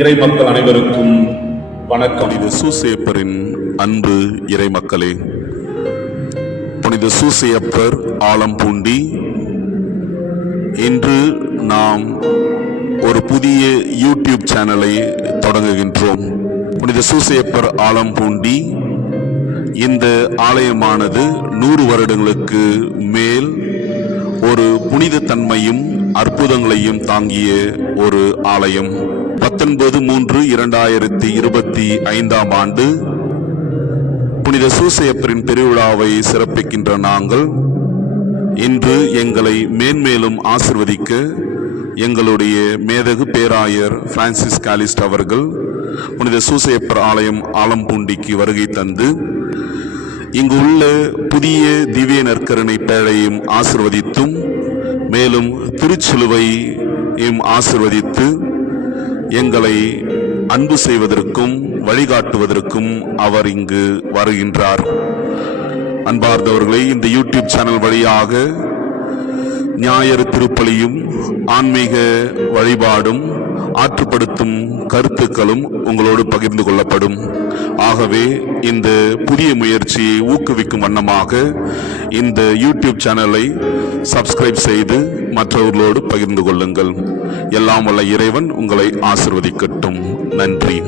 இறை மக்கள் அனைவருக்கும் வணக்கம். புனித சூசையப்பரின் அன்பு இறை மக்களே, புனித சூசையப்பர் ஆலம்பூண்டி. இன்று நாம் ஒரு புதிய யூடியூப் சேனலை தொடங்குகின்றோம். புனித சூசையப்பர் ஆலம்பூண்டி இந்த ஆலயமானது 100 வருடங்களுக்கு மேல் ஒரு புனித தன்மையும் அற்புதங்களையும் தாங்கிய ஒரு ஆலயம். 19/3/2025 ஆண்டு புனித சூசையப்பரின் பெருவிழாவை சிறப்பிக்கின்ற நாங்கள் இன்று எங்களை மேன்மேலும் ஆசிர்வதிக்க எங்களுடைய மேதகு பேராயர் பிரான்சிஸ் காலிஸ்ட் அவர்கள் புனித சூசையப்பர் ஆலயம் ஆலம்பூண்டிக்கு வருகை தந்து இங்கு உள்ள புதிய திவ்ய நற்கருணை பேழையும் ஆசிர்வதித்தும் மேலும் திருச்சிலுவையும் ஆசிர்வதித்து எங்களை அன்பு செய்வதற்கும் வழிகாட்டுவதற்கும் அவர் இங்கு வருகின்றார். அன்பார்ந்தவர்களை, இந்த யூடியூப் சேனல் வழியாக ஞாயிறு திருப்பலியும் ஆன்மீக வழிபாடும் ஆற்றுப்படுத்தும் கருத்துக்களும் உங்களோடு பகிர்ந்து கொள்ளப்படும். ஆகவே இந்த புதிய முயற்சியை ஊக்குவிக்கும் வண்ணமாக இந்த யூடியூப் சேனலை சப்ஸ்கிரைப் செய்து மற்றவர்களோடு பகிர்ந்து கொள்ளுங்கள். எல்லாம் வல்ல இறைவன் உங்களை ஆசிர்வதிக்கட்டும். நன்றி.